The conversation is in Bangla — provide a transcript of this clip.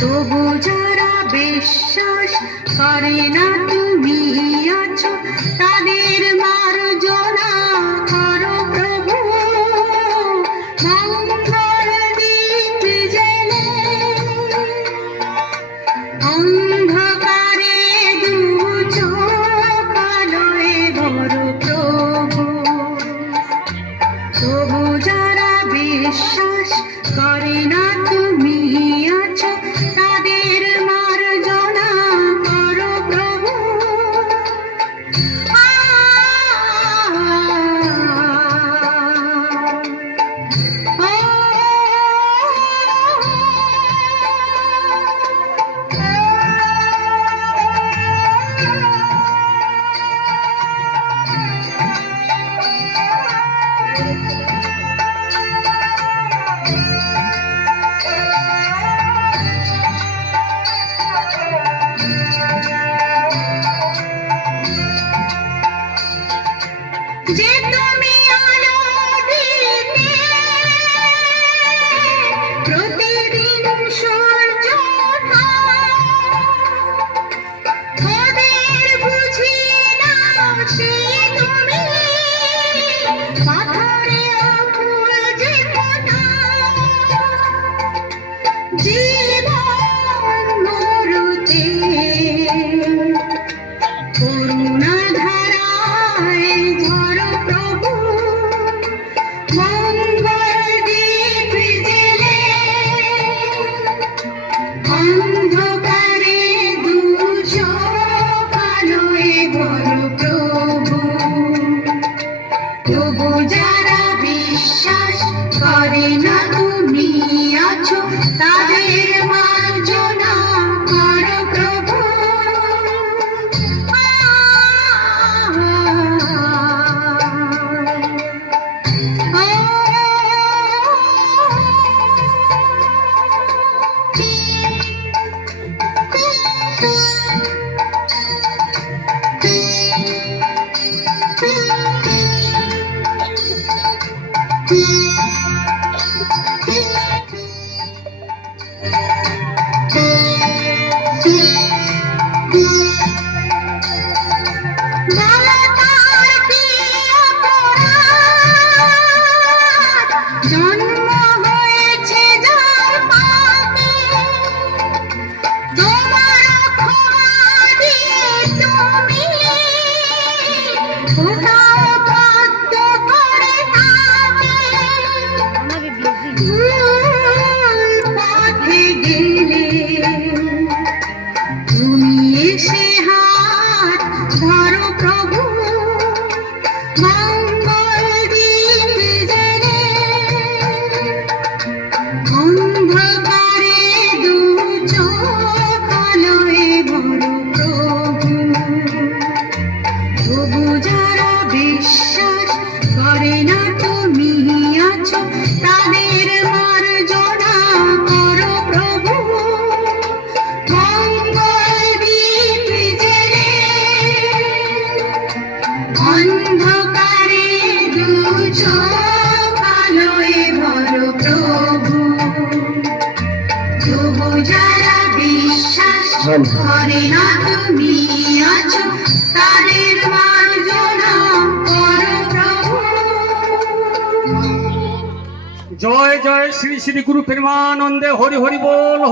তবু যারা বিশ্বাস করে না তুমি আছো, তাদের মার্জনা করো প্রভু। মঙ্গল দীপ জেলে অন্ধকারে দু চোখ আলোয় ভরো প্রভু। তবু যারা বিশ্বাস করে না তুমি আছো, তাদের মার্জনা করো প্রভু। যে তুমি আলো দিতে প্রতিদিন সূর্য ওদের বুঝি না সে তুমি পাথরে ফুল যে জীবন মরুতে করুণা ধারায় ঝরো প্রভু। মঙ্গল দীপ জেলে অন্ধকারে দু চোখ আলোয় ভরো প্রভু। তবু যারা বিশ্বাস করে না তুমি আছো, তাদের মার্জনা করো প্রভু। জন্ম হয়েছে যার পাপে, তোমার ক্ষমা দিয়ে তুমি কোথাও বদ্ধ করে থাকে। ভুল পথে গেলে তুমি এসে হাত ধরো প্রভু। মঙ্গল দীপ জেলে অন্ধকারে দু চোখ আলোয় ভরো প্রভু। তবু যারা বিশ্বাস করে না তুমি আছো, তাদের মার্জনা করো প্রভু। মঙ্গল দীপ জেলে অন্ধকারে দু চোখ আলোয় ভরো প্রভু। তবু যারা বিশ্বাস করে না তুমি আছো, তাদের মার্জনা করো প্রভু। জয় জয় শ্রী শ্রী গুরু প্রেমানন্দে হরি হরি বল।